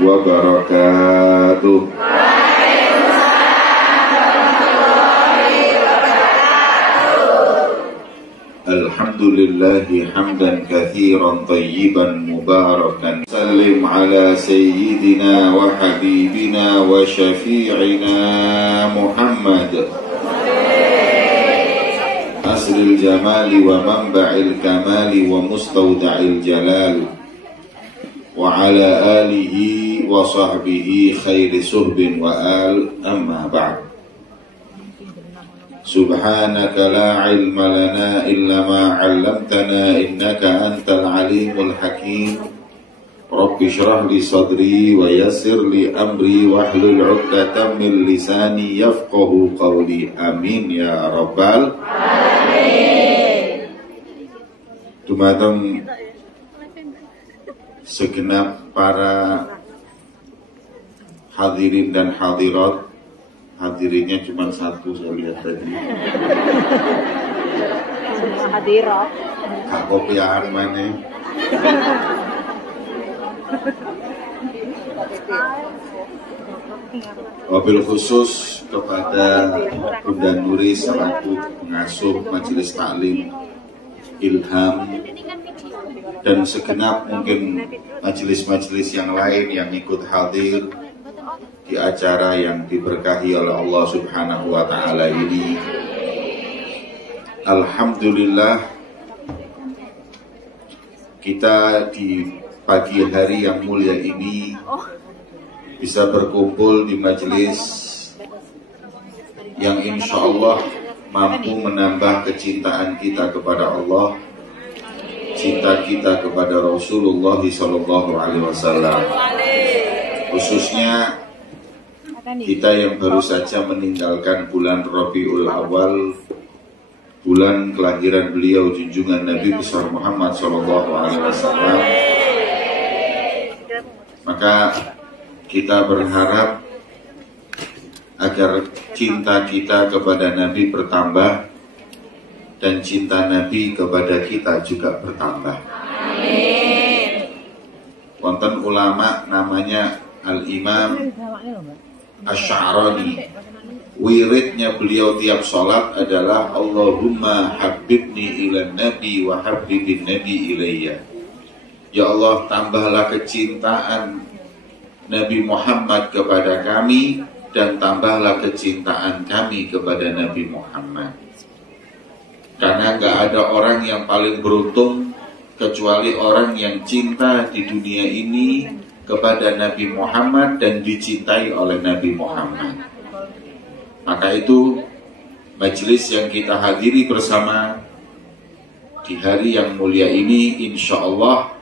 wabarakatuh. Alhamdulillahi hamdan katsiran tayyiban mubarakan. Sallim ala sayyidina wa habibina wa syafi'ina Muhammad asril jamali wa manba'il kamali wa mustawda'il jalal wa ala alihi wa sahbihi khairi suhbin wa al, amma ba'd. Subhanaka la ilma lana illa ma 'allamtana innaka antal alimul hakim. Rabbi shrah li sadri wa yassir li amri wahlul 'uqdatam min lisani yafqahu qawli. Amin ya rabbal alamin. Dumateng segenap para hadirin dan hadirat. Hadirinnya cuma satu saya lihat tadi. Hadirat. Kak kopiahan mana? Wabil khusus kepada Bunda Nuri selaku pengasuh Majelis Taklim Ilham dan segenap mungkin majelis-majelis yang lain yang ikut hadir di acara yang diberkahi oleh Allah Subhanahu wa ta'ala ini. Alhamdulillah, kita di pagi hari yang mulia ini bisa berkumpul di majelis yang insya Allah mampu menambah kecintaan kita kepada Allah, cinta kita kepada Rasulullah SAW. Khususnya kita yang baru saja meninggalkan bulan Rabiul Awal, bulan kelahiran beliau junjungan Nabi besar Muhammad SAW. Maka kita berharap agar cinta kita kepada Nabi bertambah dan cinta Nabi kepada kita juga bertambah. Amin. Wonten ulama namanya Al-Imam Asy'arani, wiridnya beliau tiap sholat adalah Allahumma habibni ilan nabi wa habibin nabi ilayya. Ya Allah, tambahlah kecintaan Nabi Muhammad kepada kami dan tambahlah kecintaan kami kepada Nabi Muhammad. Karena gak ada orang yang paling beruntung kecuali orang yang cinta di dunia ini kepada Nabi Muhammad dan dicintai oleh Nabi Muhammad. Maka itu majelis yang kita hadiri bersama di hari yang mulia ini insya Allah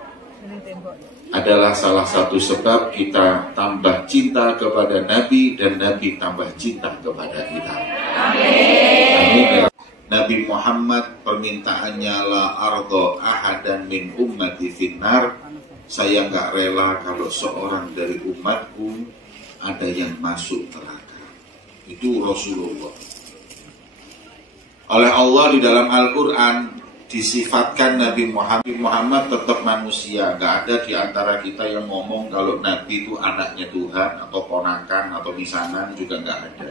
adalah salah satu sebab kita tambah cinta kepada Nabi dan Nabi tambah cinta kepada kita. Amin. Amin. Nabi Muhammad permintaannya la ardo ahadan min ummati finnar. Saya nggak rela kalau seorang dari umatku ada yang masuk neraka. Itu Rasulullah. Oleh Allah di dalam Al-Quran disifatkan Nabi Muhammad tetap manusia. Nggak ada di antara kita yang ngomong kalau Nabi itu anaknya Tuhan atau ponakan atau misanan, juga nggak ada.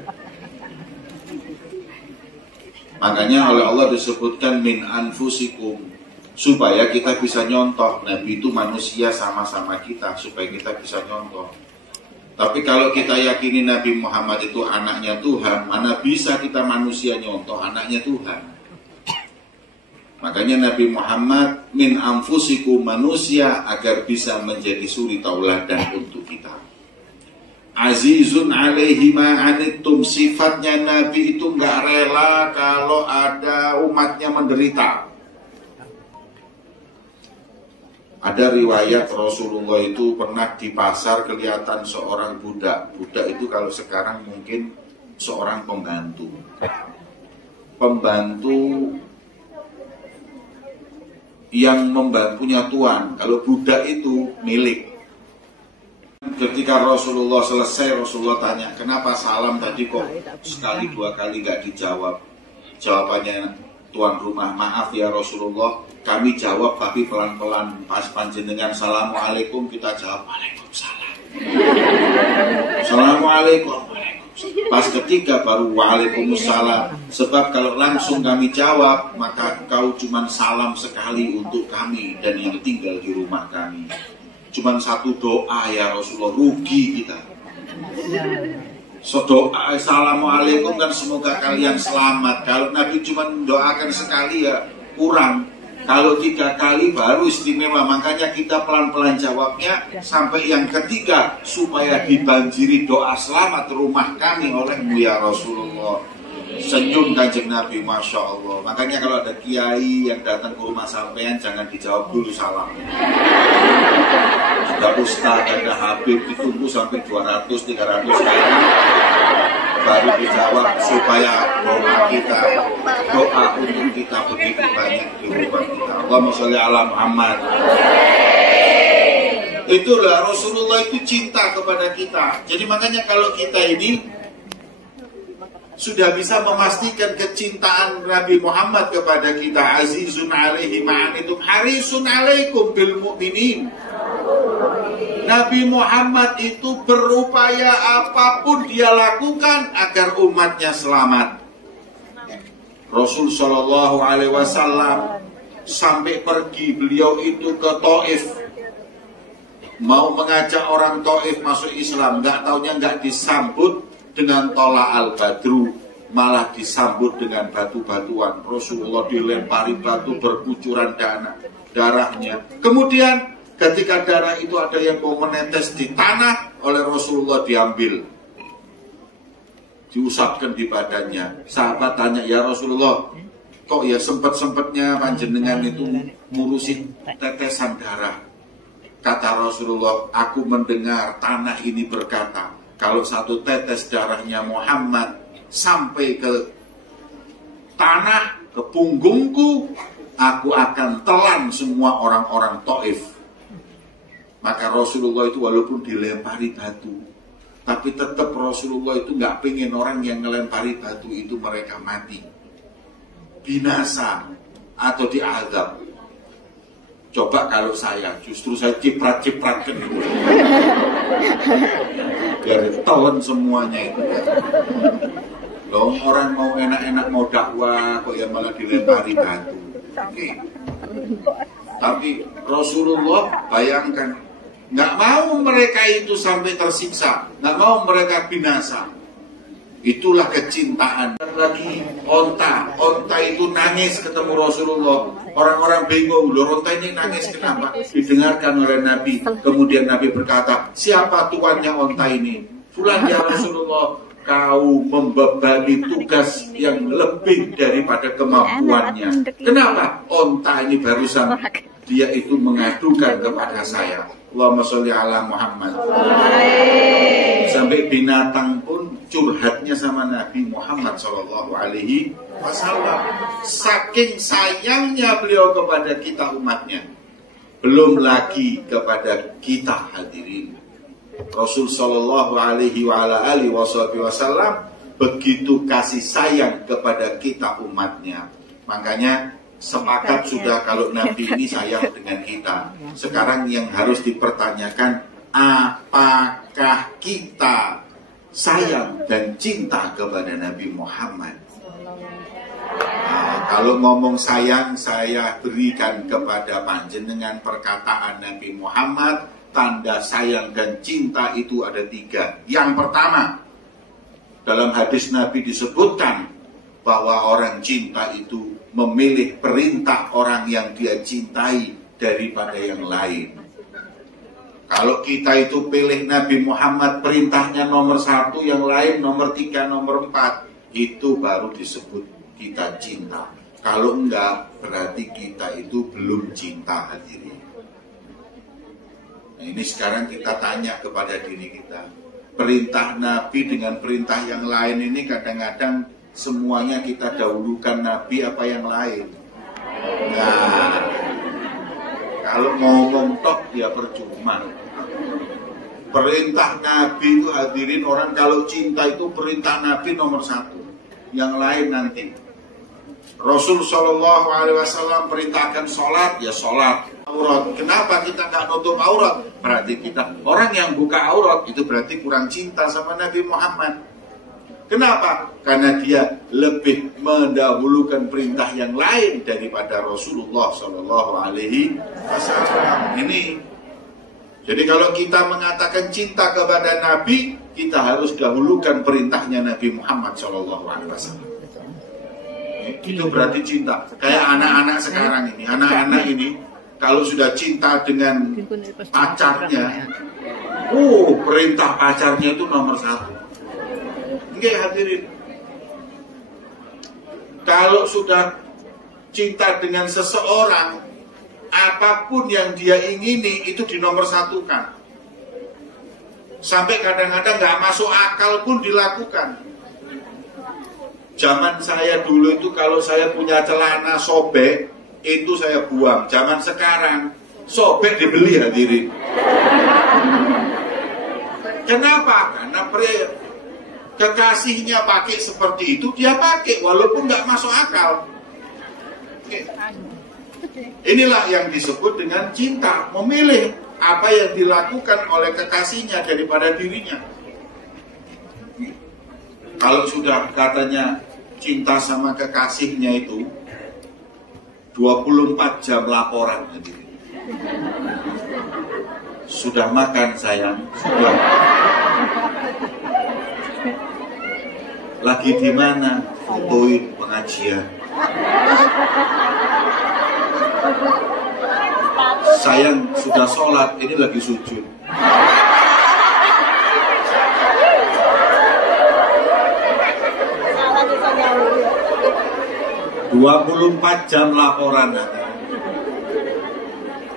Makanya oleh Allah disebutkan min anfusikum, supaya kita bisa nyontoh Nabi itu manusia sama-sama kita, supaya kita bisa nyontoh. Tapi kalau kita yakini Nabi Muhammad itu anaknya Tuhan, mana bisa kita manusia nyontoh anaknya Tuhan? Makanya Nabi Muhammad min anfusikum, manusia agar bisa menjadi suri tauladan untuk kita. Azizun alaihi ma'anittum, sifatnya Nabi itu nggak rela kalau ada umatnya menderita. Ada riwayat Rasulullah itu pernah di pasar kelihatan seorang budak. Budak itu kalau sekarang mungkin seorang pembantu. Pembantu yang membantunya tuan. Kalau budak itu milik. Ketika Rasulullah selesai, Rasulullah tanya, kenapa salam tadi kok sekali dua kali gak dijawab? Jawabannya tuan rumah, maaf ya Rasulullah, kami jawab tapi pelan-pelan. Pas panjenengan assalamualaikum, kita jawab waalaikumsalam. Waalaikumsalam. Pas ketiga baru waalaikumsalam. Sebab kalau langsung kami jawab, maka kau cuma salam sekali untuk kami dan yang tinggal di rumah kami. Cuman satu doa ya Rasulullah, rugi kita. So doa assalamualaikum kan semoga kalian selamat. Kalau Nabi cuma doakan sekali ya kurang. Kalau 3 kali baru istimewa. Makanya kita pelan-pelan jawabnya sampai yang ketiga supaya dibanjiri doa selamat rumah kami olehmu ya Rasulullah. Senyum Kanjeng Nabi, Masya Allah. Makanya kalau ada kiai yang datang ke rumah sampean jangan dijawab dulu salam. Ada ustaz, ada habib, ditunggu sampai 200-300 kali baru dijawab supaya doa untuk kita begitu banyak di rumah kita. Allahumma sholli ala Muhammad. Itulah Rasulullah itu cinta kepada kita. Jadi makanya kalau kita ini sudah bisa memastikan kecintaan Nabi Muhammad kepada kita, azizun alaihi ma'anitum harisun alaikum bil mu'minin. Nabi Muhammad itu berupaya apapun dia lakukan agar umatnya selamat. Rasul Shallallahu Alaihi Wasallam sampai pergi beliau itu ke Taif, mau mengajak orang Taif masuk Islam, nggak taunya nggak disambut dengan tola al-badru, malah disambut dengan batu-batuan. Rasulullah dilempari batu berkucuran darahnya. Kemudian ketika darah itu ada yang mau menetes di tanah, oleh Rasulullah diambil, diusapkan di badannya. Sahabat tanya, ya Rasulullah, kok ya sempet-sempetnya panjenengan itu ngurusin tetesan darah? Kata Rasulullah, aku mendengar tanah ini berkata, kalau satu tetes darahnya Muhammad sampai ke tanah, ke punggungku, aku akan telan semua orang-orang Taif. Maka Rasulullah itu walaupun dilempari batu, tapi tetap Rasulullah itu nggak pengen orang yang ngelempari batu itu mereka mati, binasa atau diazab. Coba kalau saya, justru saya ciprat-cipratkan itu, biar telan semuanya itu. Loh, orang mau enak-enak mau dakwah kok ya malah dilempari batu. Okay. Tapi Rasulullah bayangkan, nggak mau mereka itu sampai tersiksa, nggak mau mereka binasa. Itulah kecintaan. Lagi onta itu nangis ketemu Rasulullah. Orang-orang bingung, loh onta ini nangis kenapa? Didengarkan oleh Nabi. Kemudian Nabi berkata, siapa tuannya onta ini? Fulan ya Rasulullah, kau membebani tugas yang lebih daripada kemampuannya. Kenapa? Onta ini barusan dia itu mengadukan kepada saya. Allahumma sholli ala Muhammad. Sampai binatang pun curhatnya sama Nabi Muhammad Sallallahu Alaihi Wasallam. Saking sayangnya beliau kepada kita umatnya. Belum lagi kepada kita hadirin. Rasul Sallallahu Alaihi Wasallam begitu kasih sayang kepada kita umatnya. Makanya sepakat sudah kalau Nabi ini sayang dengan kita. Sekarang yang harus dipertanyakan, apakah kita sayang dan cinta kepada Nabi Muhammad? Nah, kalau ngomong sayang, saya berikan kepada panjenengan perkataan Nabi Muhammad. Tanda sayang dan cinta itu ada 3. Yang pertama, dalam hadis Nabi disebutkan bahwa orang cinta itu memilih perintah orang yang dia cintai daripada yang lain. Kalau kita itu pilih Nabi Muhammad perintahnya nomor 1, yang lain nomor 3, nomor 4, itu baru disebut kita cinta. Kalau enggak, berarti kita itu belum cinta hadirin. Nah, ini sekarang kita tanya kepada diri kita. Perintah Nabi dengan perintah yang lain ini kadang-kadang semuanya kita dahulukan Nabi apa yang lain. Nah, kalau ngomong tok ya percuma. Perintah Nabi itu hadirin, orang kalau cinta itu perintah Nabi nomor 1. Yang lain nanti. Rasul Shallallahu Alaihi Wasallam perintahkan sholat, ya sholat. aurat. Kenapa kita nggak nutup aurat? Berarti kita, orang yang buka aurat itu berarti kurang cinta sama Nabi Muhammad. Kenapa? Karena dia lebih mendahulukan perintah yang lain daripada Rasulullah Shallallahu Alaihi Wasallam. Ini. Jadi kalau kita mengatakan cinta kepada Nabi, kita harus dahulukan perintahnya Nabi Muhammad Shallallahu Alaihi Wasallam. Itu berarti cinta. Kayak anak-anak sekarang ini, anak-anak ini kalau sudah cinta dengan pacarnya, perintah pacarnya itu nomor 1. Enggak, hadirin. Kalau sudah cinta dengan seseorang, apapun yang dia ingini itu dinomor 1-kan. Sampai kadang-kadang nggak masuk akal pun dilakukan. Zaman saya dulu itu kalau saya punya celana sobek, itu saya buang. Zaman sekarang, sobek dibeli, hadirin. Kenapa? Karena kekasihnya pakai seperti itu, dia pakai walaupun nggak masuk akal. Inilah yang disebut dengan cinta, memilih apa yang dilakukan oleh kekasihnya daripada dirinya. Kalau sudah katanya cinta sama kekasihnya itu 24 jam laporan. Sudah makan sayang? Sudah. Lagi di mana? Fotoin pengajian. Sayang sudah sholat, ini lagi sujud. 24 jam laporan.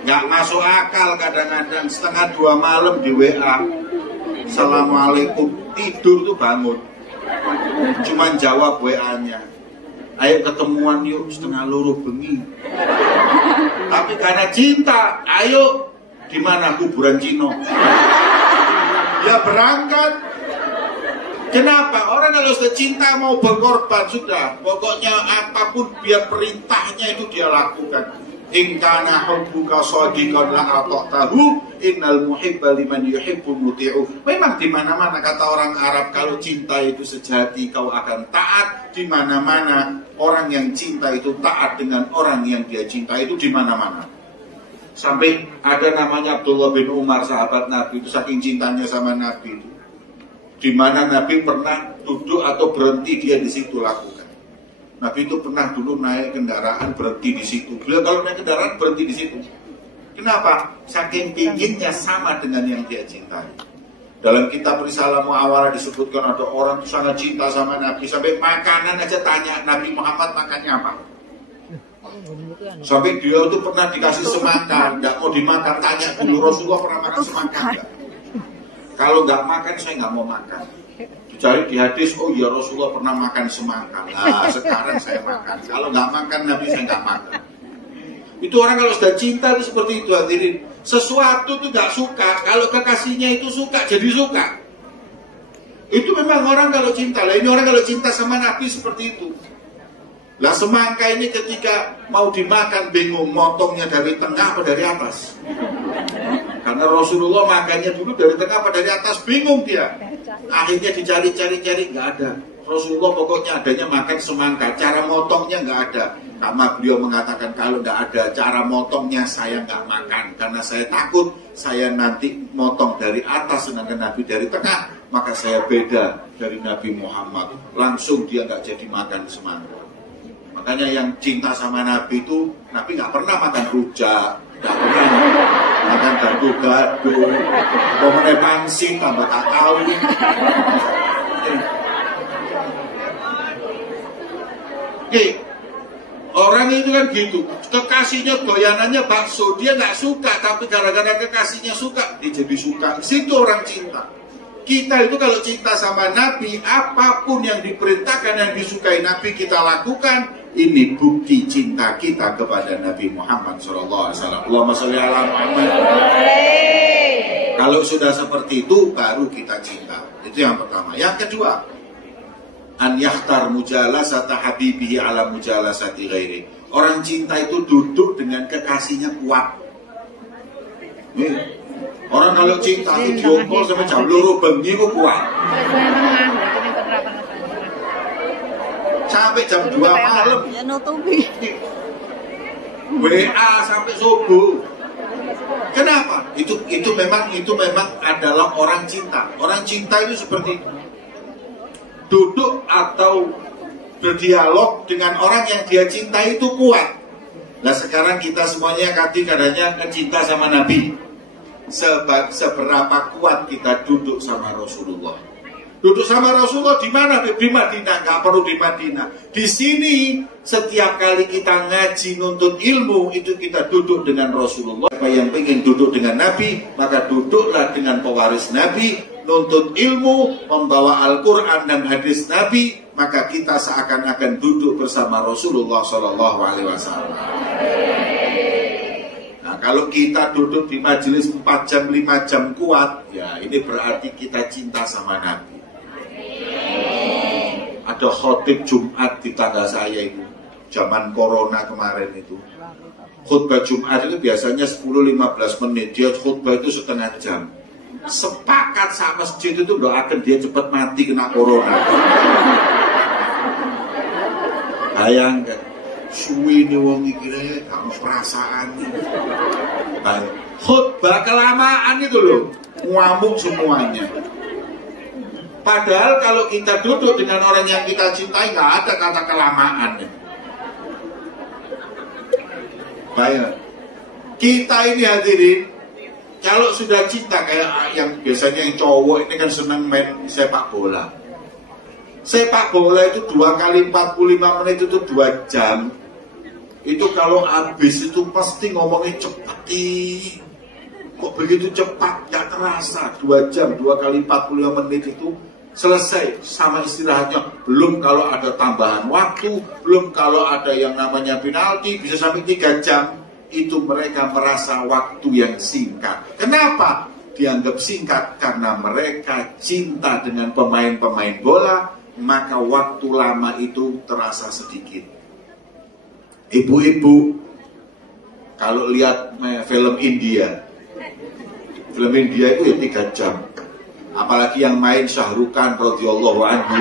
Nggak masuk akal kadang-kadang, 1:30 malam di WA. Assalamualaikum, tidur tuh bangun. Cuman jawab WA-nya, ayo ketemuan yuk 1:30 bengi. Tapi karena cinta, ayo di mana kuburan Cino. Dia berangkat. Kenapa? Orang kalau sudah cinta mau berkorban sudah. Pokoknya apapun biar perintahnya itu dia lakukan. In kana hubbuka shadiqan la ata'tahu innal muhibba liman yuhibbu muti'u. Memang di mana-mana kata orang Arab, kalau cinta itu sejati kau akan taat. Di mana-mana orang yang cinta itu taat dengan orang yang dia cinta itu di mana-mana. Sampai ada namanya Abdullah bin Umar, sahabat Nabi itu, saking cintanya sama Nabi itu, di mana Nabi pernah duduk atau berhenti dia di situ lakukan. Nabi itu pernah dulu naik kendaraan berhenti di situ. Beliau kalau naik kendaraan berhenti di situ. Kenapa? Saking inginnya sama dengan yang dia cintai. Dalam kitab Risalah Mu'awalah disebutkan ada orang itu sangat cinta sama Nabi, sampai makanan aja tanya Nabi Muhammad makannya apa. Sampai dia itu pernah dikasih semangka, nggak mau dimakan, tanya dulu Rasulullah pernah makan semangka enggak? Kalau nggak makan, saya nggak mau makan. Dicari di hadis, oh ya Rasulullah pernah makan semangka. Nah, sekarang saya makan. Kalau nggak makan, Nabi saya nggak makan. Itu orang kalau sudah cinta itu seperti itu, hadirin. Sesuatu itu nggak suka, kalau kekasihnya itu suka, jadi suka. Itu memang orang kalau cinta. Lah ini orang kalau cinta sama Nabi seperti itu. Lah semangka ini ketika mau dimakan bingung, motongnya dari tengah atau dari atas. Karena Rasulullah makannya dulu dari tengah atau dari atas, bingung dia. Akhirnya dicari-cari-cari, nggak ada. Rasulullah pokoknya adanya makan semangka, cara motongnya nggak ada. Karena beliau mengatakan kalau nggak ada cara motongnya saya nggak makan. Karena saya takut saya nanti motong dari atas sedangkan Nabi dari tengah, maka saya beda dari Nabi Muhammad. Langsung dia nggak jadi makan semangka. Makanya yang cinta sama Nabi itu, Nabi nggak pernah makan rujak, nggak pernah makan gado-gado, pokoknya pangsit, tambah tak tahu. Orang itu kan gitu, kekasihnya goyanannya bakso, dia nggak suka, tapi gara-gara kekasihnya suka, dia jadi suka. Situ orang cinta. Kita itu kalau cinta sama Nabi, apapun yang diperintahkan, yang disukai Nabi kita lakukan. Ini bukti cinta kita kepada Nabi Muhammad SAW. Allahumma sholli ala Muhammad. Kalau sudah seperti itu, baru kita cinta. Itu yang pertama. Yang kedua, an yakhtar mujalasata habibihi ala mujalasati ghairi. Orang cinta itu duduk dengan kekasihnya kuat. Orang kalau cinta itu diongkol sampai jam 2 bengi kok kuat. Sampai jam 2 malam. Ya nutupi. WA sampai subuh. Kenapa? Itu memang adalah orang cinta. Orang cinta itu seperti itu. Duduk atau berdialog dengan orang yang dia cinta itu kuat. Nah sekarang kita semuanya katanya cinta sama Nabi. Seberapa kuat kita duduk sama Rasulullah. Duduk sama Rasulullah di mana? Di Madinah, nggak perlu di Madinah. Di sini setiap kali kita ngaji nuntut ilmu itu kita duduk dengan Rasulullah. Siapa yang ingin duduk dengan Nabi, maka duduklah dengan pewaris Nabi, nuntut ilmu, membawa Al-Quran dan hadis Nabi, maka kita seakan-akan duduk bersama Rasulullah Shallallahu Alaihi Wasallam. Nah, kalau kita duduk di majelis 4 jam, 5 jam kuat, ya ini berarti kita cinta sama Nabi. Ada khotib Jumat di tangga saya itu, zaman corona kemarin itu. Khutbah Jumat itu biasanya 10-15 menit, dia khutbah itu setengah jam. Sepakat sama masjid itu doakan dia cepat mati kena corona. Bayangkan, suwi ini wong iki kamu perasaan. Khutbah kelamaan itu loh, ngamuk semuanya. Padahal kalau kita duduk dengan orang yang kita cintai nggak ada kata kelamaan. Baik, kita ini hadirin, kalau sudah cinta kayak yang biasanya yang cowok ini kan senang main sepak bola. Sepak bola itu 2 kali 45 menit itu 2 jam. Itu kalau habis itu pasti ngomongnya cepat. Kok begitu cepat, gak terasa. 2 jam, 2 kali 45 menit itu selesai sama istirahatnya. Belum kalau ada tambahan waktu, belum kalau ada yang namanya penalti, bisa sampai 3 jam. Itu mereka merasa waktu yang singkat. Kenapa? Dianggap singkat karena mereka cinta dengan pemain-pemain bola, maka waktu lama itu terasa sedikit. Ibu-ibu, kalau lihat film India itu ya 3 jam. Apalagi yang main Shah Rukh Khan radhiyallahu anhu.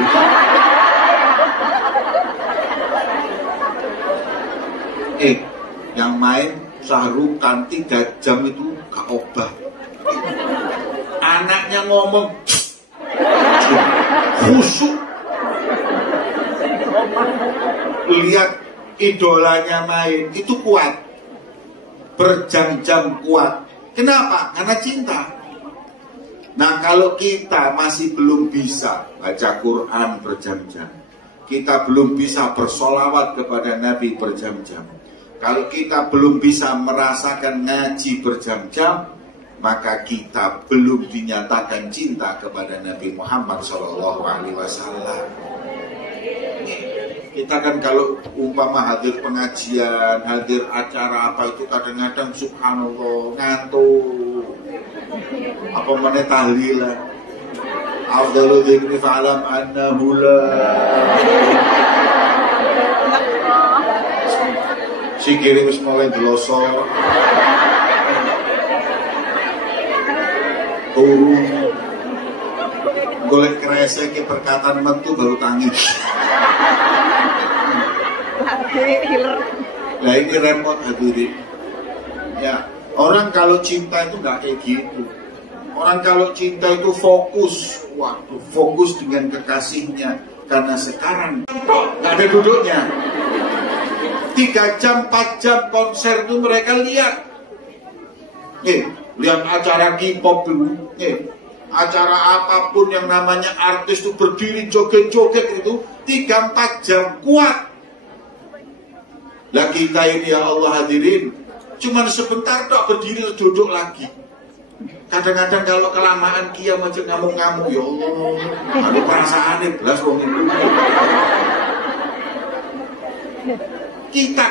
Yang main Shah Rukh Khan 3 jam itu gak obah. Anaknya ngomong khusyuk. Lihat idolanya main itu kuat. Berjam-jam kuat. Kenapa? Karena cinta. Nah kalau kita masih belum bisa baca Quran berjam-jam, kita belum bisa bersolawat kepada Nabi berjam-jam, kalau kita belum bisa merasakan ngaji berjam-jam, maka kita belum dinyatakan cinta kepada Nabi Muhammad SAW. Kita kan kalau umpama hadir pengajian, hadir acara apa itu kadang-kadang subhanallah ngantuk. Apa mana tahlilan? Afdalu dzikri fa'lam annahu la. Sikire wis mulai delosor. Golek kresek ke perkataan metu baru tangis. Nah ini repot hadirin. Ya, orang kalau cinta itu nggak kayak gitu. Orang kalau cinta itu fokus, fokus dengan kekasihnya. Karena sekarang nggak ada duduknya. 3 jam, 4 jam konser itu mereka lihat. Lihat acara K-pop dulu. Acara apapun yang namanya artis itu berdiri joget-joget itu 3-4 jam kuat. Lah kita ini ya Allah hadirin, cuman sebentar tok berdiri terus duduk lagi. Kadang-kadang kalau kelamaan kia macam ngamuk-ngamuk, ya Allah, ada perasaannya belas wong itu. Kita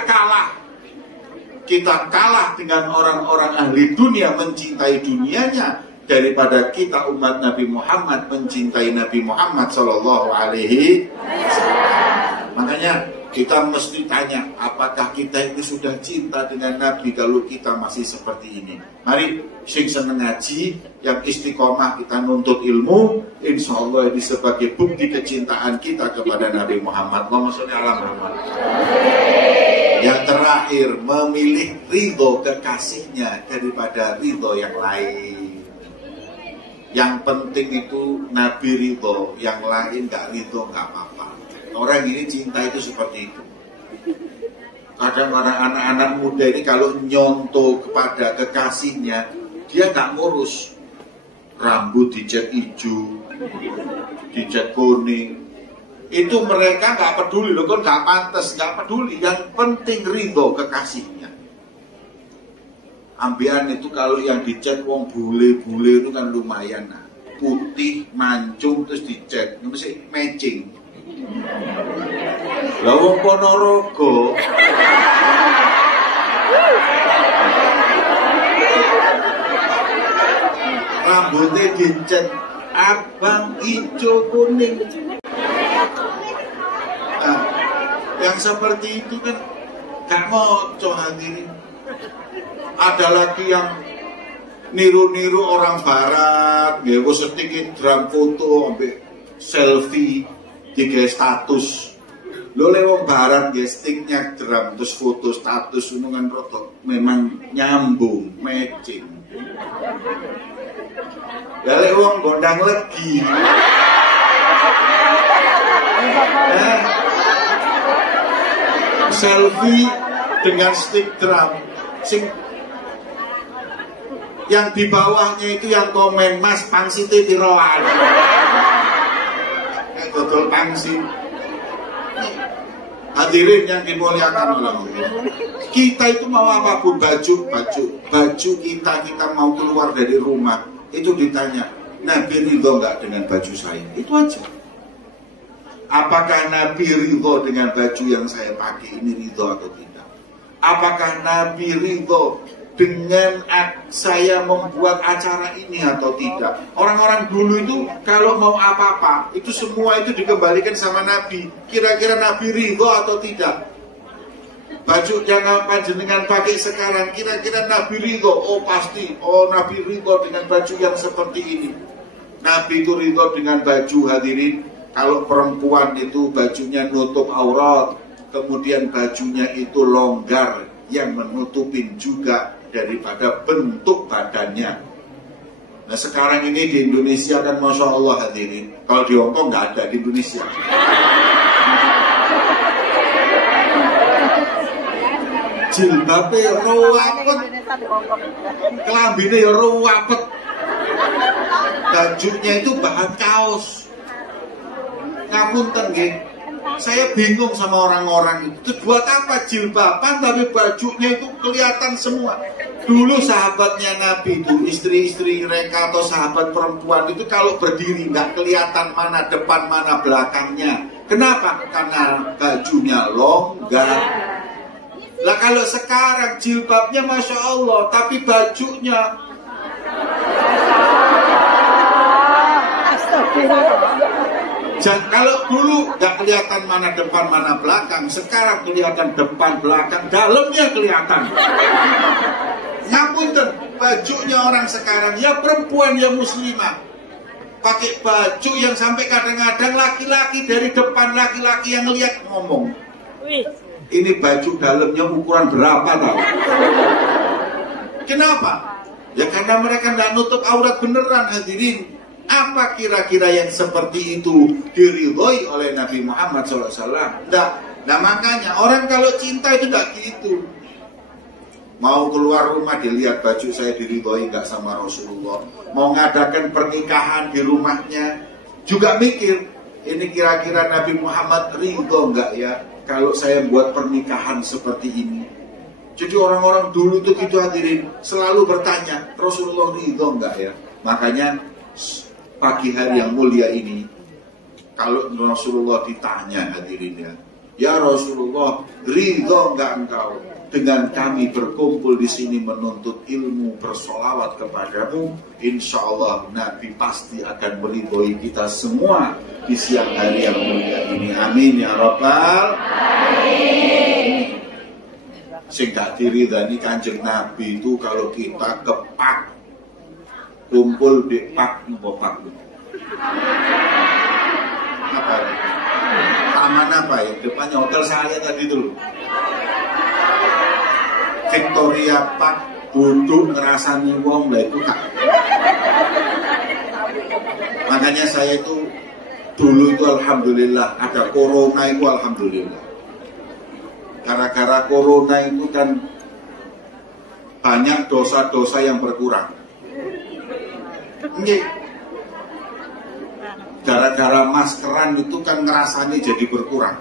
kalah dengan orang-orang ahli dunia mencintai dunianya daripada kita umat Nabi Muhammad mencintai Nabi Muhammad Sallallahu Alaihi Wasallam. Makanya kita mesti tanya, apakah kita ini sudah cinta dengan Nabi kalau kita masih seperti ini? Mari sing seneng ngaji, yang istiqomah kita nuntut ilmu, insya Allah ini sebagai bukti kecintaan kita kepada Nabi Muhammad. Allahumma sholli ala Muhammad. Yang terakhir, memilih ridho kekasihnya daripada ridho yang lain. Yang penting itu Nabi ridho, yang lain gak ridho gak apa-apa. Orang ini cinta itu seperti itu. Kadang orang anak-anak muda ini kalau nyontoh kepada kekasihnya, dia gak ngurus. Rambut dicat hijau, dicat kuning. Itu mereka gak peduli, loh kan gak pantas, gak peduli. Yang penting ridho kekasihnya. Ambian itu kalau yang dicat wong bule-bule itu kan lumayan. Nah. Putih, mancung, terus dicat. Itu sih matching. Lah wong Ponorogo rambutnya dicat abang, hijau, kuning. Nah, yang seperti itu kan gak ngoco hadirin. Ada lagi yang niru-niru orang barat, ya gue sedikit drum foto, ambil selfie, tiga status. Lo lewat barat, ya sticknya drum, terus foto status, itu kan rotok, memang nyambung, matching. Galek wong gondang legi. Selfie dengan stick drum. Yang di bawahnya itu yang komen, Mas pangsite piroan. Kayak dodol pangsi. Hadirin yang dimuliakan Allah. Kita itu mau apapun, baju kita mau keluar dari rumah, itu ditanya, Nabi ridho nggak dengan baju saya? Itu aja. Apakah Nabi ridho dengan baju yang saya pakai ini ridho atau tidak? Apakah Nabi ridho dengan saya membuat acara ini atau tidak? Orang-orang dulu itu kalau mau apa-apa, itu semua itu dikembalikan sama Nabi. Kira-kira Nabi ridho atau tidak? Baju yang panjenengan pakai sekarang, kira-kira Nabi ridho? Oh pasti, oh Nabi ridho dengan baju yang seperti ini. Nabi itu ridho dengan baju, hadirin. Kalau perempuan itu bajunya nutup aurat, kemudian bajunya itu longgar yang menutupin juga daripada bentuk badannya. Nah sekarang ini di Indonesia kan Masya Allah hadirin. Kalau di Hongkong nggak ada, di Indonesia. Jilbabnya rawapet, kelambine ya rawapet, bajunya itu bahan kaos. Ngapunten nggih, saya bingung sama orang-orang itu. Buat apa jilbaban tapi bajunya itu kelihatan semua. Dulu sahabatnya Nabi itu, istri-istri mereka atau sahabat perempuan itu kalau berdiri nggak kelihatan mana depan mana belakangnya. Kenapa? Karena bajunya longgar. Lah kalau sekarang jilbabnya Masya Allah, tapi bajunya kalau dulu nggak kelihatan mana depan mana belakang, sekarang kelihatan depan belakang, dalamnya kelihatan. Ngapunten, bajunya orang sekarang ya perempuan ya muslimah pakai baju yang sampai kadang-kadang laki-laki dari depan, laki-laki yang lihat ngomong, ini baju dalamnya ukuran berapa tahu? Kenapa? Ya karena mereka nggak nutup aurat beneran hadirin. Apa kira-kira yang seperti itu diridhoi oleh Nabi Muhammad SAW? Nggak. Nah makanya orang kalau cinta itu nggak gitu. Mau keluar rumah dilihat baju saya diridhoi nggak sama Rasulullah. Mau ngadakan pernikahan di rumahnya juga mikir, ini kira-kira Nabi Muhammad ridho nggak ya kalau saya buat pernikahan seperti ini. Jadi orang-orang dulu itu gitu hadirin, selalu bertanya, Rasulullah ridho nggak ya? Makanya pagi hari yang mulia ini, kalau Rasulullah ditanya hadirin ya Rasulullah, ridho nggak engkau dengan kami berkumpul di sini menuntut ilmu, bersolawat kepadamu? Insya Allah Nabi pasti akan meridhoi kita semua di siang hari yang mulia ini. Amin ya Rabbal Alamin. Sing gak diridhani Kanjeng Nabi itu kalau kita kepak kumpul di Pak Nopo apa ini? Taman apa ya? Depannya hotel saya tadi dulu. Victoria Park, duduk ngerasani wong lah itu Kak. Makanya saya itu dulu itu alhamdulillah ada corona itu alhamdulillah. Gara-gara corona itu kan banyak dosa-dosa yang berkurang. Nggih. Gara-gara maskeran itu kan ngerasanya jadi berkurang.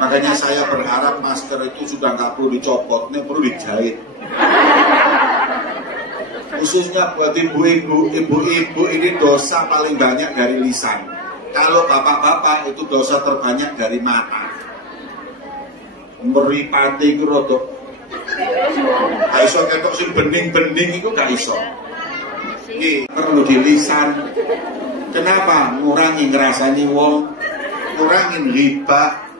Makanya saya berharap masker itu sudah nggak perlu dicopot, ini perlu dijahit. Khususnya buat ibu-ibu ini dosa paling banyak dari lisan. Kalau bapak-bapak itu dosa terbanyak dari mata. Meripati itu rodok. Gak iso ketok sing bening-bening itu gak iso. Ini perlu di lisan. Kenapa? Ngurangi ngerasani wong, ngurangin riba.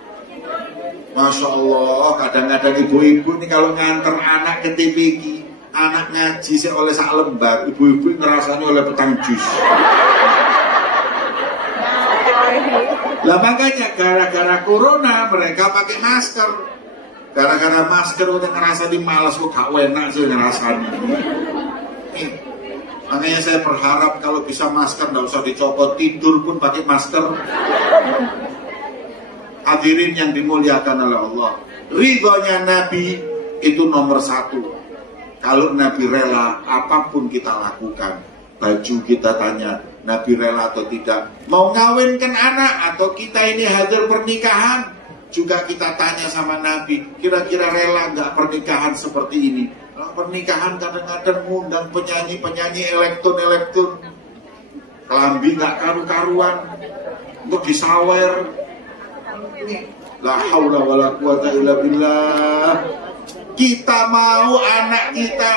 Masya Allah, kadang-kadang ibu-ibu ini kalau nganter anak ke TV, anak ngaji sih oleh sak lembar, ibu-ibu ngerasani oleh petang jus. Lah makanya gara-gara corona mereka pakai masker. Gara-gara masker udah ngerasa di malas, kok gak enak sih ngerasani. Makanya saya berharap kalau bisa masker nggak usah dicopot, tidur pun pakai masker. Hadirin yang dimuliakan oleh Allah, ridhonya Nabi itu nomor satu. Kalau Nabi rela apapun kita lakukan. Baju kita tanya, Nabi rela atau tidak. Mau ngawinkan anak atau kita ini hadir pernikahan, juga kita tanya sama Nabi, kira-kira rela nggak pernikahan seperti ini? Pernikahan kadang-kadang ngundang penyanyi-penyanyi elektron, kelambi nggak karu-karuan, untuk disawer. La haula wala quwata illa billah. Kita mau anak kita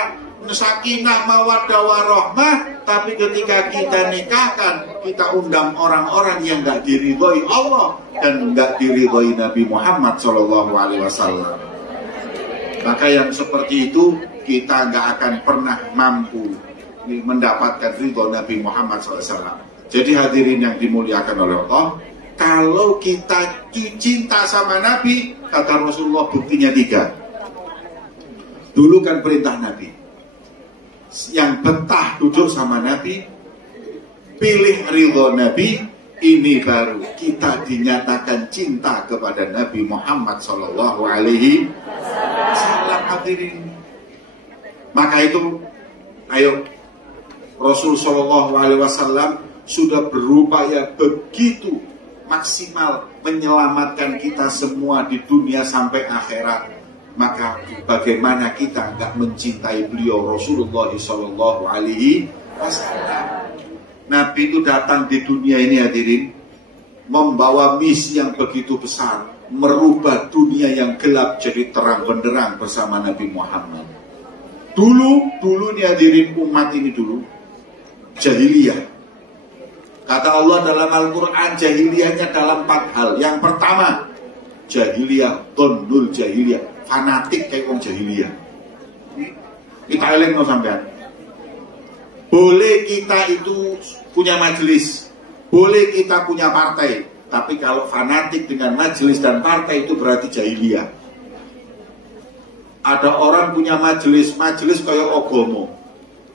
sakinah mawaddah warahmah, tapi ketika kita nikahkan, kita undang orang-orang yang nggak diridhoi Allah dan nggak diridhoi Nabi Muhammad SAW. Maka yang seperti itu kita nggak akan pernah mampu mendapatkan ridho Nabi Muhammad SAW. Jadi hadirin yang dimuliakan oleh Allah, kalau kita cinta sama Nabi, kata Rasulullah buktinya 3. Dulu kan perintah Nabi, yang betah duduk sama Nabi, pilih ridho Nabi, ini baru kita dinyatakan cinta kepada Nabi Muhammad Sallallahu Alaihi Wasallam. Hadirin, maka itu, ayo, Rasul Sallallahu Alaihi Wasallam sudah berupaya begitu maksimal menyelamatkan kita semua di dunia sampai akhirat. Maka bagaimana kita nggak mencintai beliau Rasulullah Sallallahu Alaihi Wasallam? Nabi itu datang di dunia ini hadirin, membawa misi yang begitu besar, merubah dunia yang gelap jadi terang benderang bersama Nabi Muhammad. Dulu nih hadirin, umat ini dulu jahiliyah. Kata Allah dalam Al-Quran, jahiliyahnya dalam 4 hal. Yang pertama, jahiliyah, dondul jahiliyah, fanatik kayak orang jahiliyah. Kita eling no sampean. Boleh kita itu punya majelis, boleh kita punya partai, tapi kalau fanatik dengan majelis dan partai itu berarti jahiliyah. Ada orang punya majelis kayak ogomo,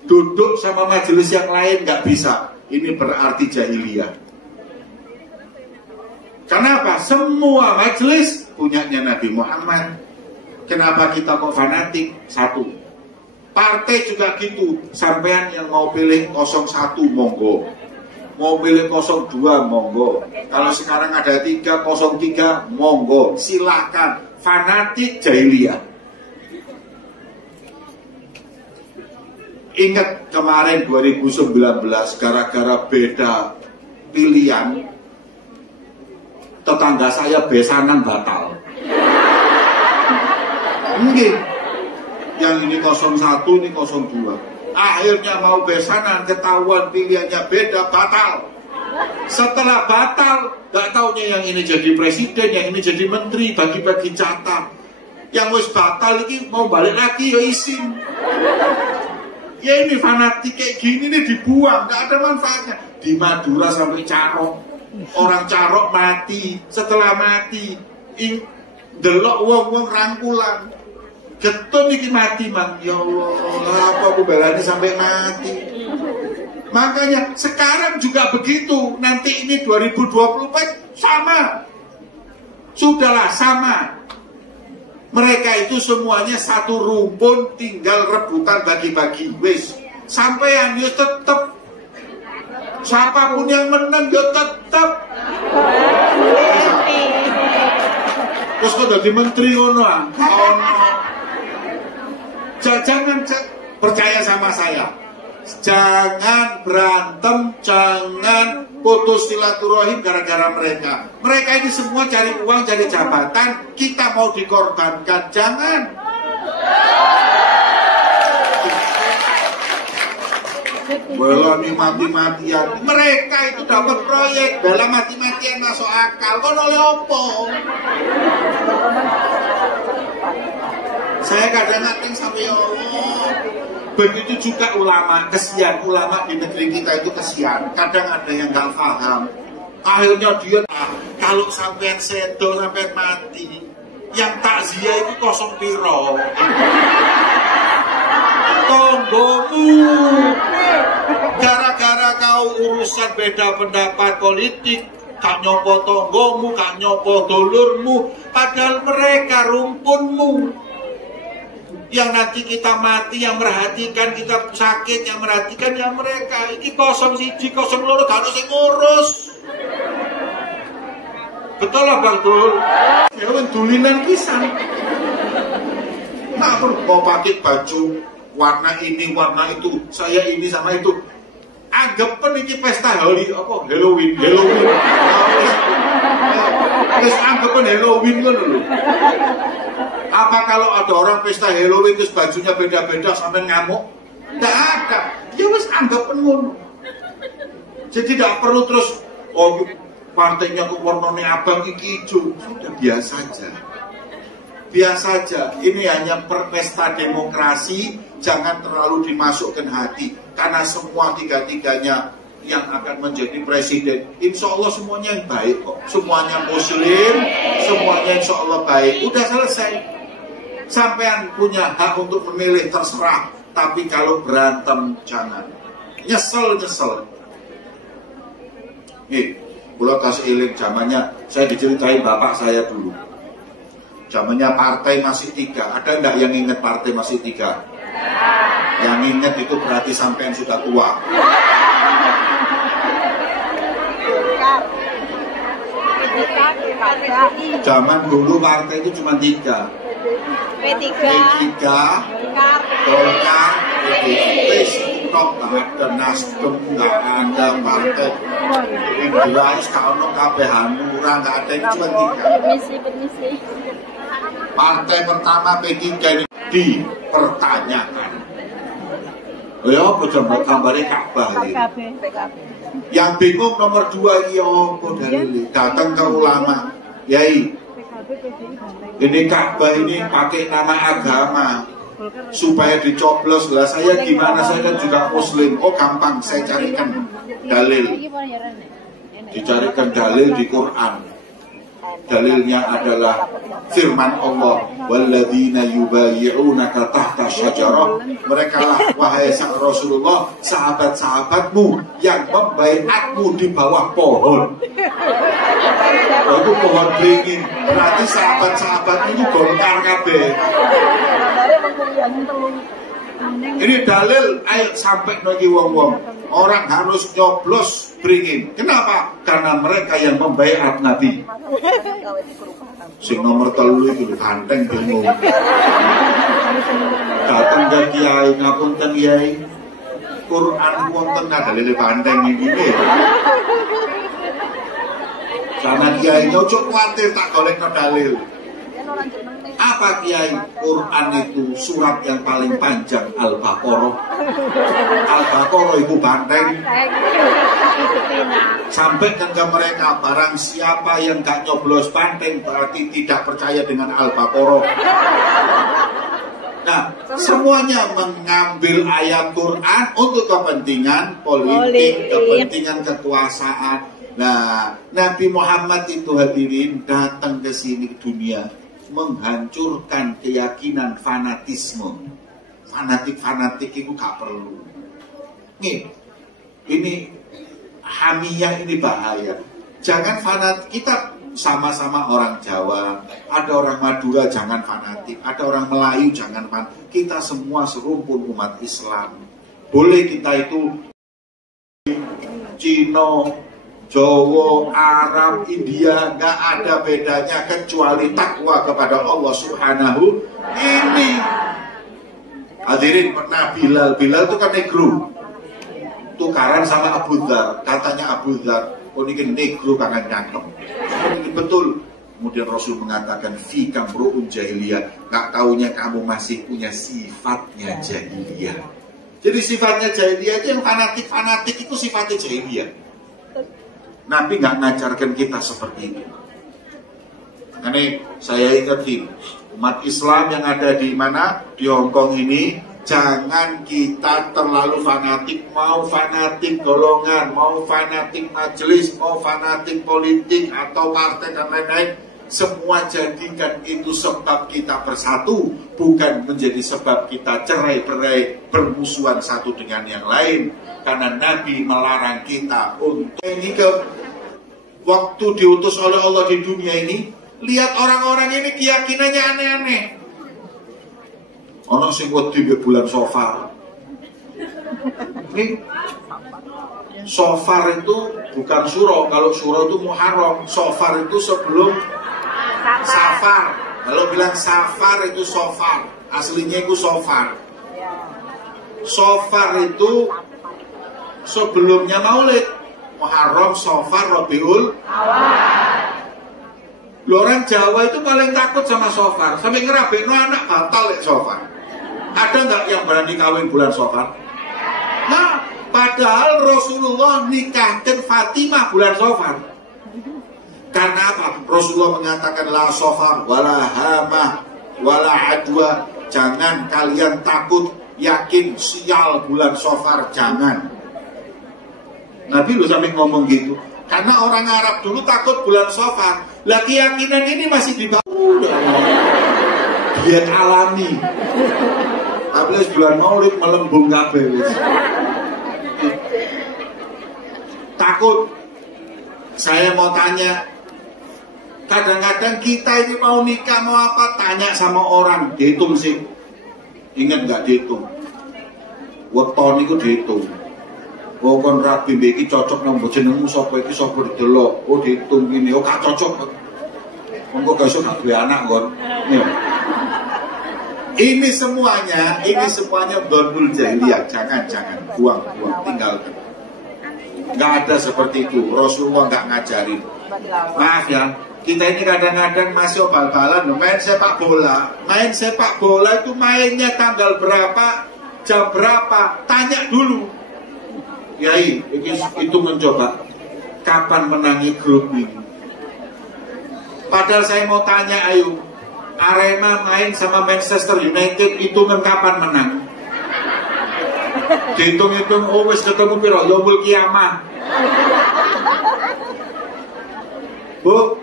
duduk sama majelis yang lain nggak bisa, ini berarti jahiliyah. Kenapa? Semua majelis punyanya Nabi Muhammad. Kenapa kita kok fanatik? 1. Partai juga gitu. Sampean yang mau pilih 01 monggo, mau pilih 02 monggo. Kalau sekarang ada 303 monggo, silakan. Fanatik jahiliyah. Ingat kemarin 2019, gara-gara beda pilihan, tetangga saya besanan batal. Mungkin yang ini 01, ini 02. Akhirnya mau besanan, ketahuan pilihannya beda, batal. Setelah batal, gak taunya yang ini jadi presiden, yang ini jadi menteri, bagi-bagi jatah. Yang wis batal ini mau balik lagi ya isin. Ya ini fanatik kayak gini nih dibuang, nggak ada manfaatnya. Di Madura sampai Carok, orang Carok mati, setelah mati, delok wong-wong rangkulan, getun iki mati mang. Ya Allah, apa aku belani sampai mati? Makanya sekarang juga begitu. Nanti ini 2024 sama, sudahlah sama. Mereka itu semuanya satu rumpun, tinggal rebutan bagi-bagi. Wis, sampean yo tetep, siapapun yang menang yo tetep. Terus kok jadi menteri ngono ah? Jangan percaya sama saya. Jangan berantem, jangan putus silaturahim gara-gara mereka. Mereka ini semua cari uang, cari jabatan. Kita mau dikorbankan, jangan. Bela nih mati-matian. Mereka itu dapat proyek, bela mati-matian masuk akal. Kok oleh opo? Saya kadang ngatain sampai ya Allah. Begitu juga ulama, kesian ulama di negeri kita itu kesian. Kadang ada yang nggak paham. Akhirnya dia kalau sampai sedo sampai mati, yang takziah itu kosong piro. Tonggomu, gara-gara kau urusan beda pendapat politik, kak nyopo tonggomu, kak nyopo dulurmu, padahal mereka rumpunmu. Yang nanti kita mati, yang merhatikan kita sakit, yang merhatikan yang mereka. Ini 01, 02, kalau saya ngurus. Betul lah Bang Dul. Ya kan dulinan kisan. Nah, mau pakai baju warna ini, warna itu, saya ini sama itu. Anggap ini pesta Halloween. Terus anggap Halloween kan dulu. Apa kalau ada orang pesta Halloween terus bajunya beda-beda sampai ngamuk? Tidak ada. Ya wis anggap ngono. Jadi tidak perlu terus partainya kok warnanya abang iki hijau. Sudah biasa aja. Biasa aja. Ini hanya pesta demokrasi, jangan terlalu dimasukkan hati. Karena semua tiga-tiganya yang akan menjadi presiden, insya Allah semuanya yang baik kok. Semuanya muslim, semuanya insya Allah baik. Udah selesai. Sampean punya hak untuk memilih, terserah. Tapi kalau berantem jangan. Nyesel. Nih, pulau kasih iling zamannya, saya diceritain bapak saya dulu. Zamannya partai masih 3. Ada enggak yang ingat partai masih 3? Yang ingat itu berarti sampean sudah tua. Zaman dulu partai itu cuma 3. P3, Golkar, PDIP, tok nggak ada Nasdem, nggak ada partai Indra, kalau kabeh Hanura, nggak ada, itu cuma 3. Partai pertama P3 ini dipertanyakan. Ya, pejabat kabarnya Ka'bah ini. Yang bingung nomor 2 ya apa dalilnya? Datang ke ulama, Yai, ini Ka'bah ini pakai nama agama supaya dicoblos lah. Saya gimana, saya kan juga muslim. Oh gampang, saya carikan dalil. Dicarikan dalil di Quran. Dalilnya adalah firman Allah, walladzina yubayyi'unaka tahta syajarah. Mereka lah wahai sang Rasulullah, sahabat-sahabatmu yang membaiatmu di bawah pohon. Oh, itu pohon beringin. Berarti sahabat-sahabat itu Golkar kabeh. Ini dalil, ayo sampai lagi wong-wong. Orang harus nyoblos beringin. Kenapa? Karena mereka yang membaiat Nabi. Sing nomor 3 itu ganteng bingung. Datang ke kiai, ngapunten kiai. Quran wonten dalil banteng ini. Karena kiai ojo kuatir tak golek dalil. Apa kiai? Quran itu surat yang paling panjang Al-Baqarah. Al-Baqarah itu banteng. Sampaikan ke mereka, barang siapa yang gak nyoblos banteng berarti tidak percaya dengan Al-Baqarah. Nah, semuanya mengambil ayat Quran untuk kepentingan politik, kepentingan kekuasaan. Nah, Nabi Muhammad itu hadirin datang ke sini ke dunia menghancurkan keyakinan fanatisme. Fanatik itu gak perlu. Nih, ini hamiyah ini bahaya. Jangan fanatik. Kita sama-sama orang Jawa, ada orang Madura jangan fanatik, ada orang Melayu jangan fanatik. Kita semua serumpun umat Islam. Boleh kita itu Cina, Jawa, Arab, India, nggak ada bedanya kecuali takwa kepada Allah Subhanahu ini. Hadirin, pernah Bilal itu kan negro, tukaran sama Abu Dhar. Katanya Abu Dhar, oh ini negro kangen cangkem. Ini betul. Kemudian Rasul mengatakan fikam ru'un jahiliyah, nggak taunya kamu masih punya sifatnya jahiliyah. Jadi sifatnya jahiliyah itu yang fanatik itu sifatnya jahiliyah. Nabi nggak ngajarkan kita seperti itu. Ini saya ingetin umat Islam yang ada di mana, di Hongkong ini, jangan kita terlalu fanatik. Mau fanatik golongan, mau fanatik majelis, mau fanatik politik atau partai dan lain-lain, semua jadikan itu sebab kita bersatu, bukan menjadi sebab kita cerai-berai, bermusuhan satu dengan yang lain. Karena Nabi melarang kita untuk ini waktu diutus oleh Allah di dunia ini, lihat orang-orang ini keyakinannya aneh-aneh. Ono sing wedi bulan Safar. Ini Safar itu bukan Suro, kalau Suro itu Muharram. Safar itu sebelum Safar. Kalau bilang Safar itu Safar, aslinya itu Safar. Safar itu sebelumnya Maulid. Muharram, Safar, Rabiul Awal. Orang Jawa itu paling takut sama Safar, sampai ngerabekno anak batal lek Safar. Ada nggak yang berani kawin bulan Safar? Nah, padahal Rasulullah nikahkan Fatimah bulan Safar. Karena apa? Rasulullah mengatakan la Safar, wala hamah, wala adwa. Jangan kalian takut, yakin sial bulan Safar, jangan. Nabi lu sampai ngomong gitu. Karena orang Arab dulu takut bulan Safar. Lah keyakinan ini masih dibangun. Diet alami. Tapi bulan Maulid melembung kabeh. Takut. Saya mau tanya. Kadang-kadang kita ini mau nikah mau apa, tanya sama orang, dihitung sih. Ingat nggak dihitung? Weton itu dihitung. Oh kon rabi iki cocok nang jenengmu sapa iki sapa didelok. Oh dihitung ngene, oh gak cocok. Monggo gak iso gak duwe anak kon. Ini semuanya dhonul jahiliyah. Jangan buang, tinggalkan. Enggak ada seperti itu. Rasulullah enggak ngajarin. Maaf ya, kita ini kadang-kadang masih bal-balan main sepak bola. Main sepak bola itu mainnya tanggal berapa, jam berapa, tanya dulu. Yai, itu mencoba kapan menangi grup ini. Padahal saya mau tanya, ayo Arema main sama Manchester United, hitungan kapan menang? Dihitung-hitung, oh wis ketemu piro, yaumul kiamah. Bu,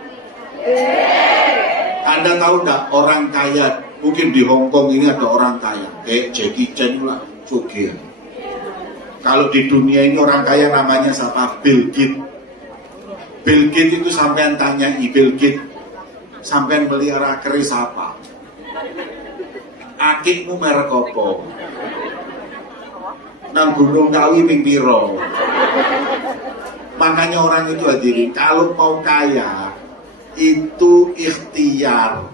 Anda tahu nggak orang kaya? Mungkin di Hongkong ini ada orang kaya, kayak Jackie Chan lah, Jogia. Kalau di dunia ini orang kaya namanya siapa? Bill Gates. Bill Gates itu sampean tanya, Bill Gates, sampean melihara keris apa? Akikmu merek apa? Nang Gunung Kawi ping piro? Makanya orang itu hadirin, kalau mau kaya itu ikhtiar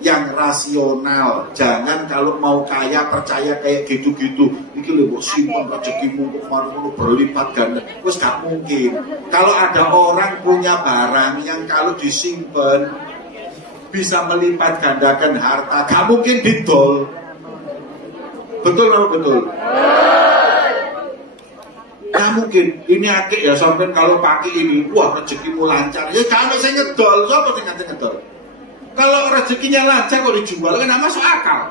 yang rasional. Jangan kalau mau kaya percaya kayak gitu-gitu. Iki lho mbok simpen rezekimu kok maru berlipat ganda. Wes gak mungkin. Kalau ada orang punya barang yang kalau disimpan bisa melipat gandakan harta, gak mungkin didol. Betul atau betul? Gak mungkin. Ini akik ya sampean kalau pakai ini, wah rezekimu lancar. Ya kalau saya ngedol, siapa sing ngedol? Kalau rezekinya lancar kok dijual kan gak masuk akal.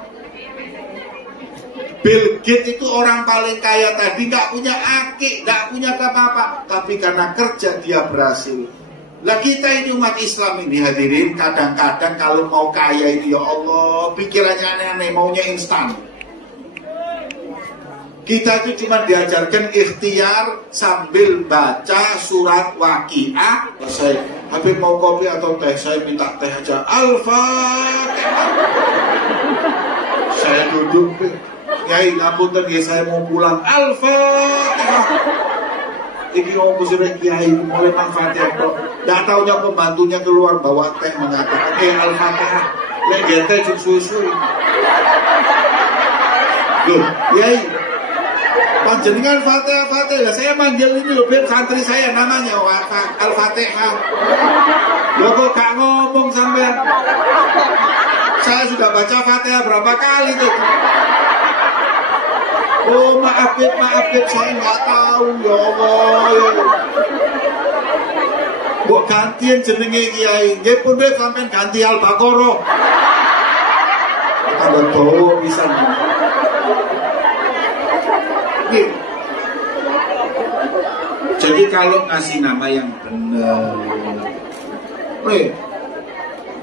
Bill Gates itu orang paling kaya tadi, nggak punya akik, nggak punya apa-apa, tapi karena kerja dia berhasil. Lah kita ini umat Islam ini hadirin, kadang-kadang kalau mau kaya itu ya Allah, pikirannya aneh-aneh, maunya instan. Kita itu cuma diajarkan ikhtiar sambil baca surat Waqiah. Saya, Habib mau kopi atau teh? Saya minta teh aja. Al-Fatihah. Saya duduk, Kiai ngapunten ya, saya mau pulang. Al-Fatihah. Iki ngomong sih Kiai mulai Al-Fatihah. Nggak taunya pembantunya keluar bawa teh mengatakan Al-Fatihah. Lek gente cuk susu. Loh, Kiai, panjenengan Fatihah. Saya manggil ini loh, biar santri saya namanya Al-Fatihah. Loh kok gak ngomong sampai? Saya sudah baca Fatihah berapa kali tuh. Oh maaf Beb, saya nggak tahu ya Allah. Kok gantian jenenge Kiai? Nggih pun Beb sampean ganti Al-Baqarah. Tambah dawa pisan. Jadi kalau ngasih nama yang benar,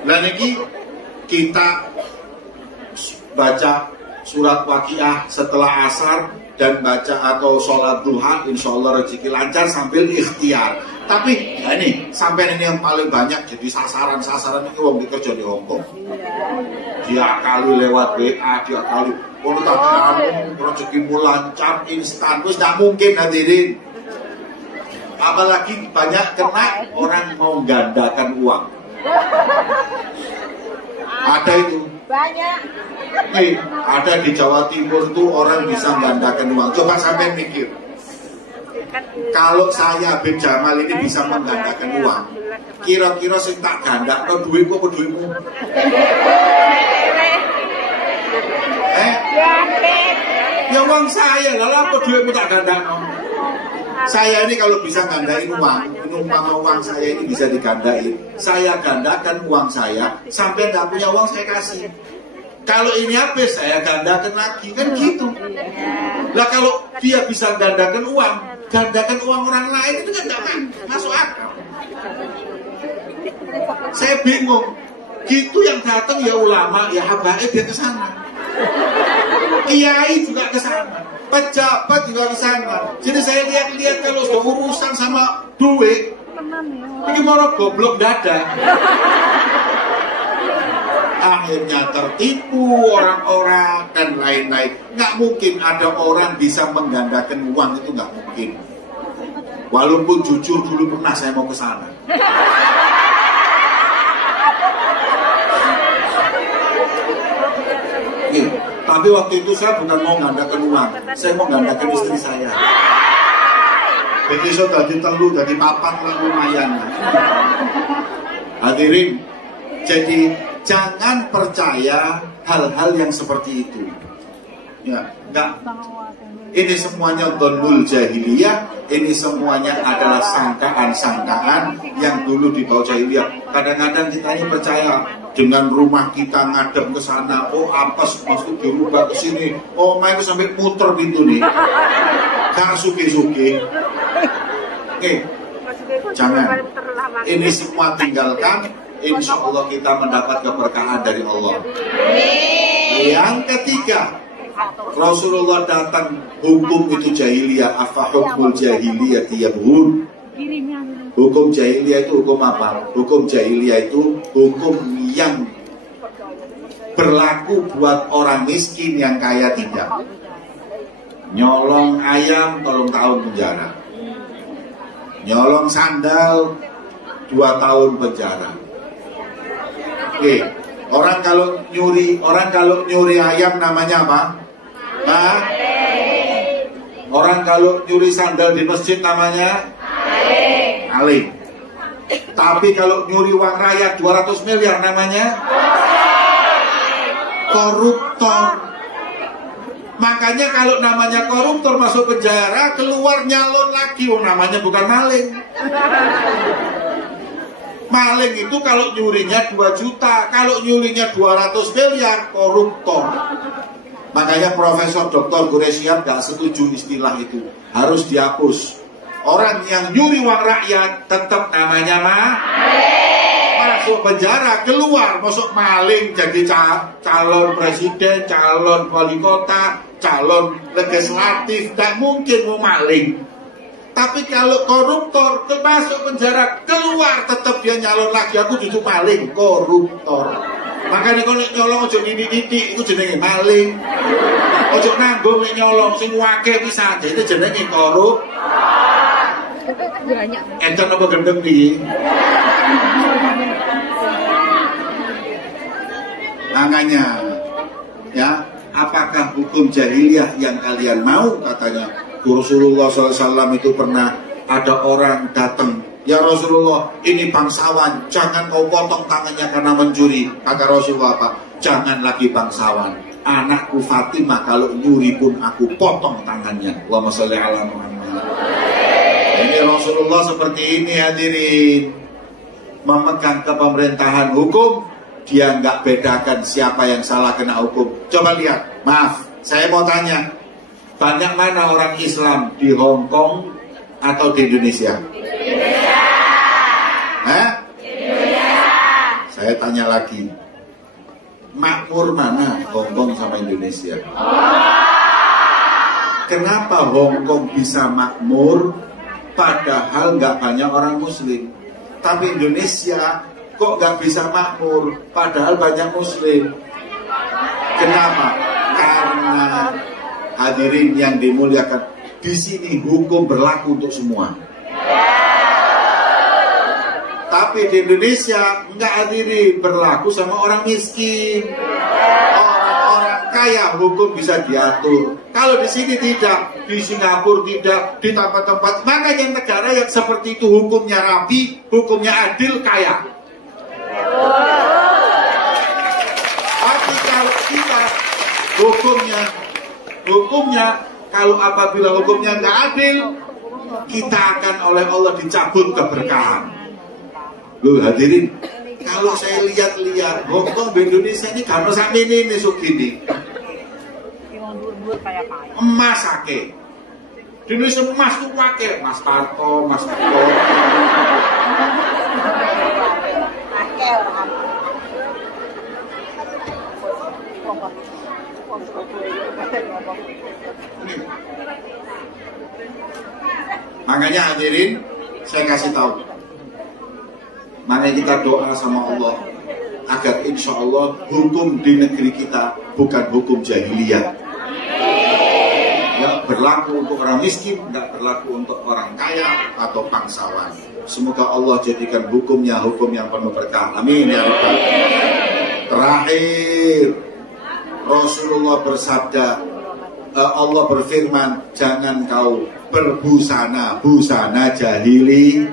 lah niki kita baca surat Waqiah setelah asar dan baca atau sholat duha, insya Allah rezeki lancar sambil ikhtiar. Tapi ya ini sampai ini yang paling banyak jadi sasaran ini wong kerja di Hongkong. Dia kali lewat WA, dia kali kalau tak kamu rezekimu lancar instan, terus tidak mungkin hadirin. Apalagi banyak kena orang mau gandakan uang. Ada itu. Banyak. Nih, ada di Jawa Timur tuh orang bisa gandakan uang. Coba sampai mikir. Kalau saya Habib Jamal ini bisa menggandakan uang, kira-kira sing tak gandak no duitku apa duitmu? Ya uang saya, lalu apa duitmu tak gandak no? Saya ini kalau bisa gandain uang, uang saya ini bisa digandain. Saya gandakan uang saya, sampai nggak punya uang saya kasih. Kalau ini habis, saya gandakan lagi, kan gitu. Lah kalau dia bisa gandakan uang orang lain itu kan nggak masuk akal. Saya bingung. Gitu yang datang ya ulama, ya habaib dia ke sana. Kiai juga ke sana. Pejabat juga ke sana. Jadi saya lihat-lihat kalau sudah urusan sama duit, ini mau goblok dada. Akhirnya tertipu orang-orang dan lain-lain. Nggak mungkin ada orang bisa menggandakan uang, itu nggak mungkin. Walaupun jujur dulu pernah saya mau ke sana. Tapi waktu itu saya bukan mau menggandakan uang, saya mau menggandakan istri saya. Jadi saya tadi telu, jadi papan lah lumayan. Hadirin, jadi jangan percaya hal-hal yang seperti itu. Ya, enggak. Ini semuanya dhannul jahiliyah, ini semuanya adalah sangkaan-sangkaan yang dulu dibawa jahiliyah. Kadang-kadang kita ini percaya dengan rumah kita ngadep ke sana, oh apes masuk dirubah ke sini, oh main sampai muter pintu nih. Gak suki-suki. Oke, jangan. Ini semua tinggalkan. Insya Allah kita mendapat keberkahan dari Allah. Yang ketiga, Rasulullah datang, hukum itu jahiliyah. Afa hukmul jahiliyah yabghun. Hukum jahiliyah itu hukum apa? Hukum jahiliyah itu hukum yang berlaku buat orang miskin, yang kaya tidak. Nyolong ayam 3 tahun penjara, nyolong sandal 2 tahun penjara. Oke, orang kalau nyuri ayam namanya apa? Nah, orang kalau nyuri sandal di masjid namanya maling. Tapi kalau nyuri uang rakyat 200 miliar namanya koruptor. Makanya kalau namanya koruptor masuk penjara, keluar nyalon lagi, namanya bukan maling. Maling itu kalau nyurinya 2 juta, kalau nyurinya 200 miliar, koruptor. Makanya Profesor Dr. Quresyad gak setuju istilah itu. Harus dihapus. Orang yang nyuri uang rakyat tetap namanya masuk penjara, keluar masuk maling jadi calon presiden, calon wali kota, calon legislatif, gak mungkin mau maling. Tapi kalau koruptor masuk penjara, keluar tetap dia nyalon lagi, aku duduk maling, koruptor. Makanya kalau nyolong ojo titik itu jenenge maling. Ojo nanggung nyolong sing wake bisa aja itu jenenge korup. Enten apa gendeng iki? Makanya ya, apakah hukum jahiliyah yang kalian mau? Katanya Rasulullah SAW itu pernah ada orang datang, ya Rasulullah, ini bangsawan, jangan kau potong tangannya karena mencuri. Kata Rasulullah apa? Jangan lagi bangsawan, anakku Fatimah kalau nyuri pun aku potong tangannya. Allahumma sholli ala Muhammad. Ini Rasulullah seperti ini hadirin, memegang kepemerintahan hukum, dia nggak bedakan siapa yang salah kena hukum. Coba lihat, maaf, saya mau tanya, banyak mana orang Islam di Hong Kong atau di Indonesia? Indonesia. Indonesia. Saya tanya lagi, makmur mana Hong Kong sama Indonesia? Kenapa Hong Kong bisa makmur padahal nggak banyak orang Muslim, tapi Indonesia kok nggak bisa makmur padahal banyak Muslim? Kenapa? Karena hadirin yang dimuliakan, di sini hukum berlaku untuk semua. Tapi di Indonesia nggak hadirin, berlaku sama orang miskin. Orang-orang kaya hukum bisa diatur. Kalau di sini tidak, di Singapura tidak, di tempat-tempat. Makanya negara yang seperti itu hukumnya rapi, hukumnya adil, kaya. Tapi kalau kita hukumnya kalau apabila hukumnya nggak adil, kita akan oleh Allah dicabut keberkahan. Loh hadirin, kalau saya lihat-lihat Hong Kong di Indonesia ini karena sampai ini segini emas ake di Indonesia emas tuh wake, Mas Parto, Mas Parto. Makanya hadirin, saya kasih tahu, makanya kita doa sama Allah agar insya Allah hukum di negeri kita bukan hukum jahiliyah. Ya, berlaku untuk orang miskin, tidak berlaku untuk orang kaya atau bangsawan. Semoga Allah jadikan hukumnya hukum yang penuh berkah. Amin ya Rabbal. Terakhir, Rasulullah bersabda, Allah berfirman, jangan kau berbusana busana jahili.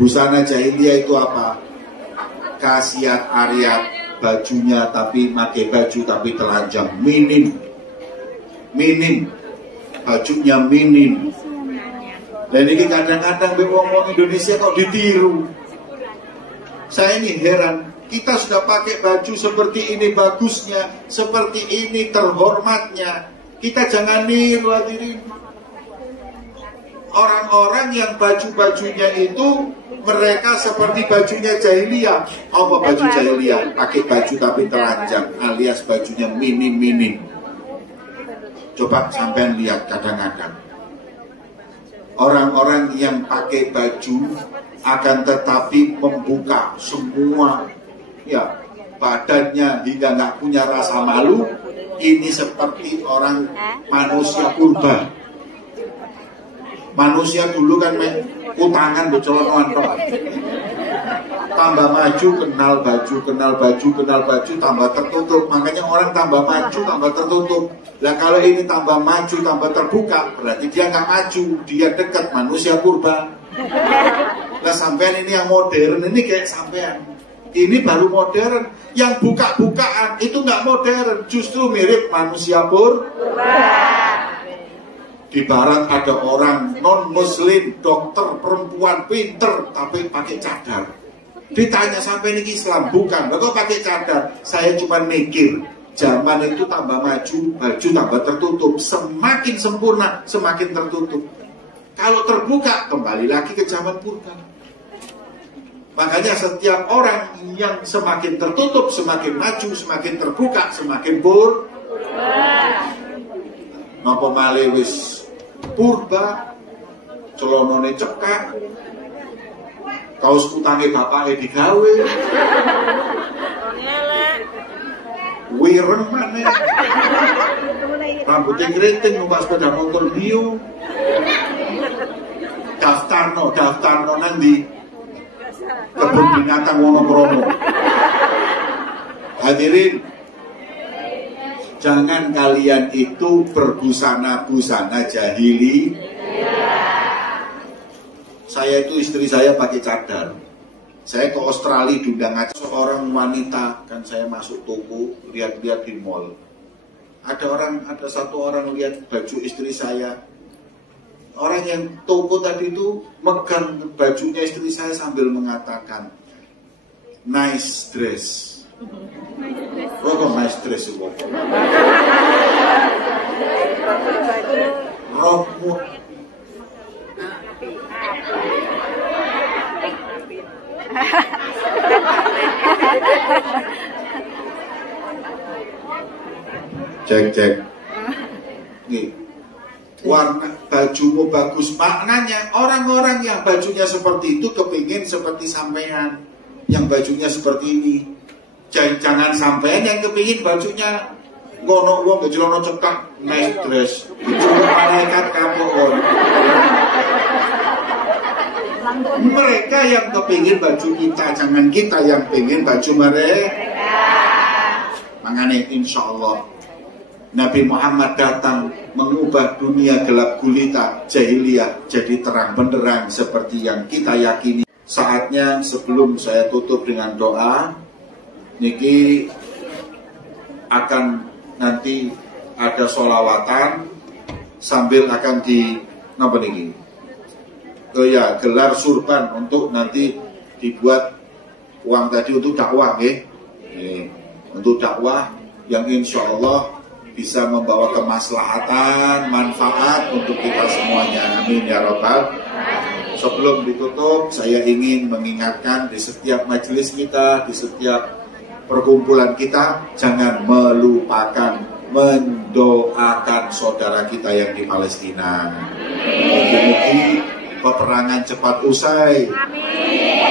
Busana jahiliyah itu apa? Kasiat ariat, bajunya tapi pakai baju tapi telanjang, minim, bajunya minim. Dan ini kadang-kadang wong-wong Indonesia kok ditiru. Saya ini heran, kita sudah pakai baju seperti ini bagusnya, seperti ini terhormatnya, kita jangan niru hadirin. Orang-orang yang baju-bajunya itu mereka seperti bajunya jahiliyah. Apa baju jahiliyah? Pakai baju tapi telanjang, alias bajunya minim. Coba sampean lihat kadang-kadang orang-orang yang pakai baju akan tetapi membuka semua ya badannya hingga nggak punya rasa malu. Ini seperti orang manusia purba. Manusia dulu kan utangan bocoran tok. Tambah maju kenal baju, tambah tertutup. Makanya orang tambah maju, tambah tertutup. Nah kalau ini tambah maju, tambah terbuka, berarti dia nggak maju, dia dekat manusia purba. Nah sampean ini yang modern, ini kayak sampean. Ini baru modern. Yang buka-bukaan itu nggak modern, justru mirip manusia purba. Di barat ada orang non-muslim, dokter perempuan pinter tapi pakai cadar. Ditanya sampai ini Islam, bukan. Kok pakai cadar? Saya cuma mikir, Zaman itu tambah maju, baju tambah tertutup. Semakin sempurna, semakin tertutup. Kalau terbuka, kembali lagi ke zaman purba. Makanya setiap orang yang semakin tertutup, semakin maju, semakin terbuka, semakin napa malih wis purba, celonone cekak, kaos kutange bapake digawe, wireng maneh, rambutnya keriting, numpak sepeda motor bio, daftarno nanti kebun binatang Wonokromo. Hadirin, jangan kalian itu berbusana-busana jahili. Saya itu istri saya pakai cadar. Saya ke Australia diundang aja seorang wanita, kan saya masuk toko, lihat-lihat di mall. Ada satu orang lihat baju istri saya. Orang yang toko tadi itu megang bajunya istri saya sambil mengatakan, nice dress. Oh, kok nice dress itu? Rohmu. Cek. Nih. Warna bajumu bagus, maknanya orang-orang yang bajunya seperti itu kepingin seperti sampean yang bajunya seperti ini. Jangan sampean yang kepingin bajunya ngono wong baju cekak nice dress itu malaikat kapok. Mereka yang kepingin baju kita, jangan kita yang pengen baju mereka. Makanya insya Allah Nabi Muhammad datang mengubah dunia gelap gulita jahiliyah jadi terang benderang seperti yang kita yakini. Saatnya sebelum saya tutup dengan doa, niki akan nanti ada sholawatan sambil akan di napa niki? Oh ya, gelar surban untuk nanti dibuat uang tadi untuk dakwah, untuk dakwah yang insya Allah bisa membawa kemaslahatan, manfaat untuk kita semuanya. Amin ya Rabbal. Sebelum ditutup, saya ingin mengingatkan di setiap majelis kita, di setiap perkumpulan kita, jangan melupakan mendoakan saudara kita yang di Palestina. Mugi-mugi peperangan cepat usai.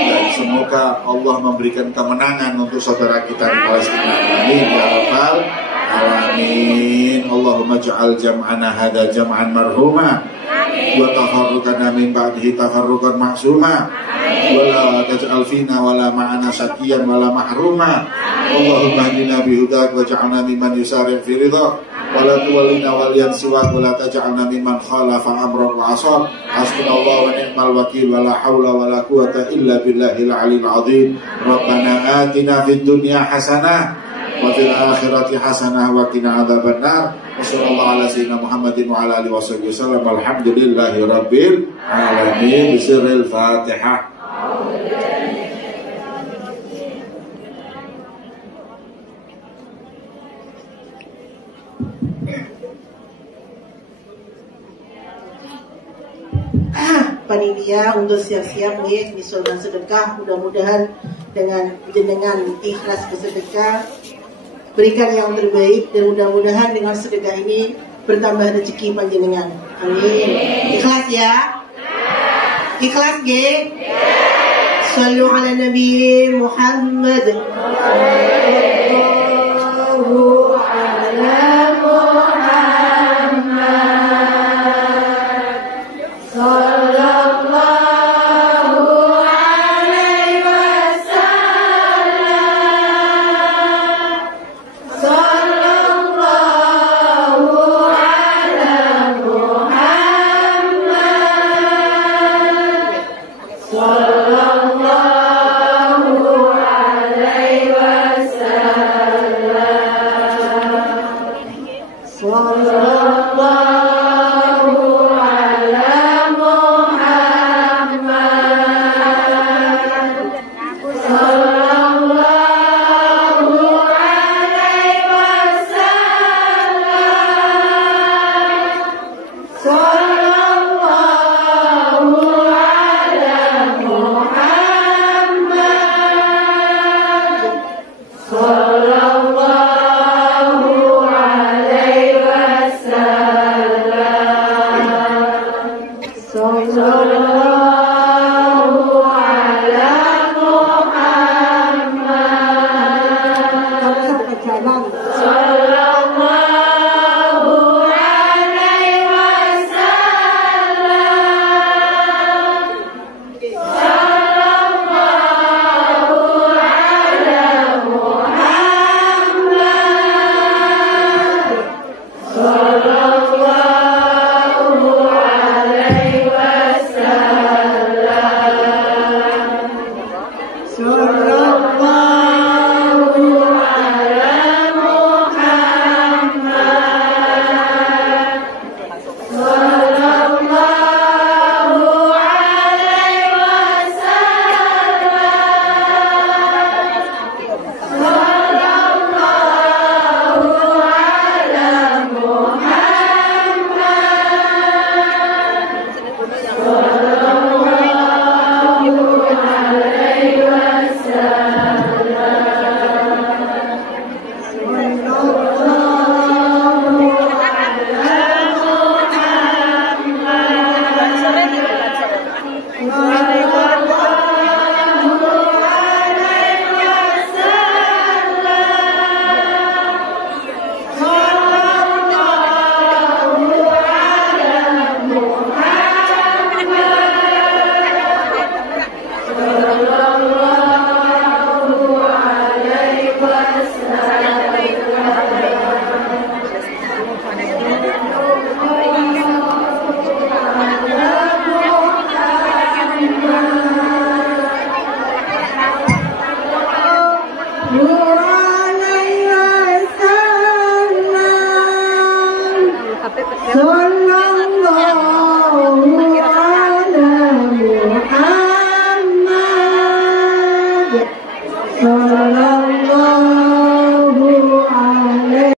Dan semoga Allah memberikan kemenangan untuk saudara kita di Palestina. Amin ya Rabbal alamin. Allahumma ja'al jam'ana hada jam'an marhuma wa tafarruqana min ba'dihi tafarruqan maksuma wa la taj'al fina wa la ma'ana syaqiyan wa la mahruma. Allahumma hdina bihudak wa ja'alna mimman yusari' fi ridha wa la tuwallina waliyan siwak wa la taj'alna mimman khalafa amrak wa asab. Hasbunallahu wa ni'mal wakil wa la hawla wa la quwata illa billahil aliyyil azim. Rabbana atina fid dunya hasanah wa fil akhirati hasanah wa qina adzabannar. Wassallallahu ala sayyidina Muhammadin wa ala alihi wasallam. Alhamdulillahi rabbil alamin. Bisirril Fatihah. Panitia untuk siap-siap nih misalnya sedekah, mudah-mudahan dengan jenengan ikhlas bersedekah berikan yang terbaik dan mudah-mudahan dengan sedekah ini bertambah rezeki panjenengan. Amin. Ikhlas ya? Ikhlas ge? Sallu ala Nabi Muhammad. Sallallahu ala Sallallahu ala Muhammad. Sallallahu alaihi wasallam. Sallallahu ala Muhammad. Sallallahu alaihi wasallam. Sallallahu ala Muhammad. Sallallahu alaihi Muhammad.